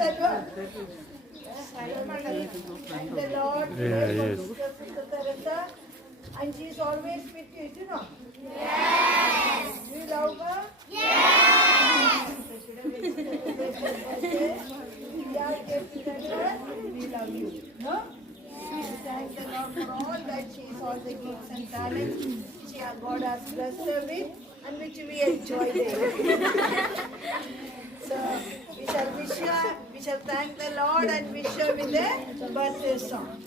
that one? Thank the Lord. Yes. Sister Teresa. And she is always with you, you know? Yes. Do you love her? Yes. We are gifted to her. We love you. No? We thank the Lord for all that she is, all the gifts and talents God has blessed her with, and which we enjoy there. So we shall thank the Lord and wish her with a birthday song.